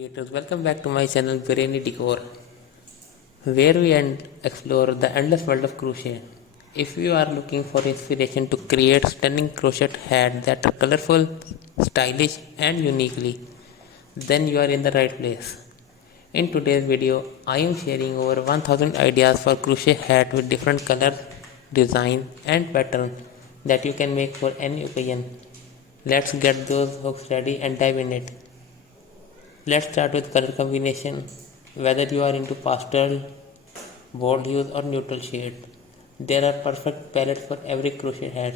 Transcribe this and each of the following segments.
Creators, welcome back to my channel Biryani Decor, where we explore the endless world of crochet. If you are looking for inspiration to create stunning crochet hats that are colorful, stylish and uniquely, then you are in the right place. In today's video, I am sharing over 1000 ideas for crochet hat with different color, design and pattern that you can make for any occasion. Let's get those hooks ready and dive in it. Let's start with color combination. Whether you are into pastel, bold hues or neutral shade, there are perfect palettes for every crochet hat.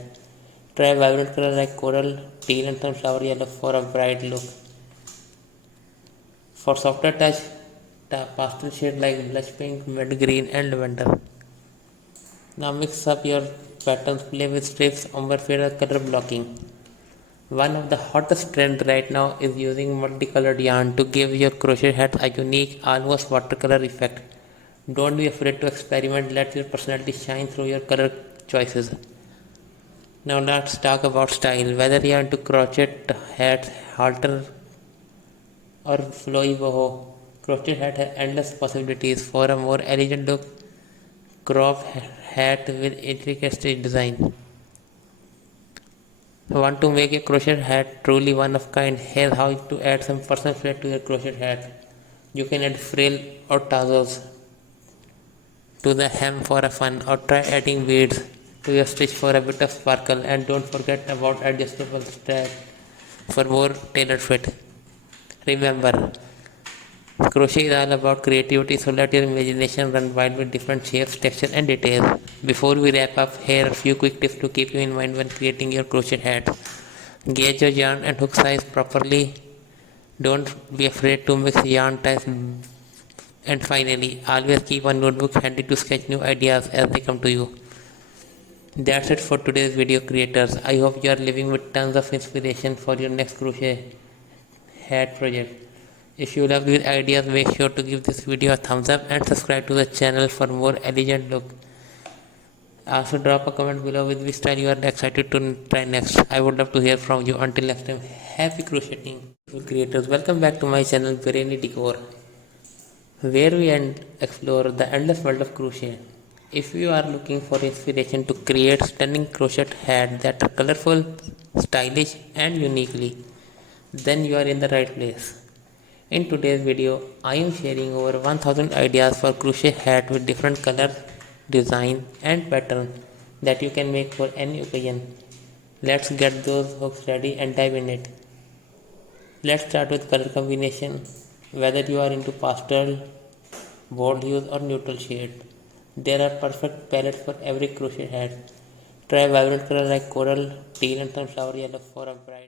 Try vibrant colors like coral, teal and sunflower yellow for a bright look. For softer touch, pastel shades like blush pink, mid green and lavender. Now mix up your patterns, play with strips, umber fade or color blocking. One of the hottest trends right now is using multicolored yarn to give your crochet hat a unique, almost watercolor effect. Don't be afraid to experiment, let your personality shine through your color choices. Now let's talk about style. Whether you are into crochet hats, halter or flowy boho, crochet hat has endless possibilities for a more elegant look. Crop hat with intricate design. Want to make a crochet hat truly one of kind? Here's how to add some personal flair to your crochet hat. You can add frill or tassels to the hem for a fun, or try adding beads to your stitch for a bit of sparkle. And don't forget about adjustable strap for more tailored fit. Remember, crochet is all about creativity, so let your imagination run wild with different shapes, textures and details. Before we wrap up, here are a few quick tips to keep you in mind when creating your crochet hat. Gauge your yarn and hook size properly. Don't be afraid to mix yarn types. And finally, always keep a notebook handy to sketch new ideas as they come to you. That's it for today's video, creators. I hope you are living with tons of inspiration for your next crochet hat project. If you love these ideas, make sure to give this video a thumbs up and subscribe to the channel for more elegant look. Also drop a comment below with which style you are excited to try next. I would love to hear from you. Until next time, happy crocheting. Creators, welcome back to my channel Biryani Decor, where we explore the endless world of crochet. If you are looking for inspiration to create stunning crochet hats that are colorful, stylish and uniquely, then you are in the right place. In today's video, I am sharing over 1000 ideas for crochet hat with different colors, design and pattern that you can make for any occasion. Let's get those hooks ready and dive in it. Let's start with color combination. Whether you are into pastel, bold hues or neutral shade, there are perfect palettes for every crochet hat. Try vibrant colors like coral, teal and sunflower yellow for a bright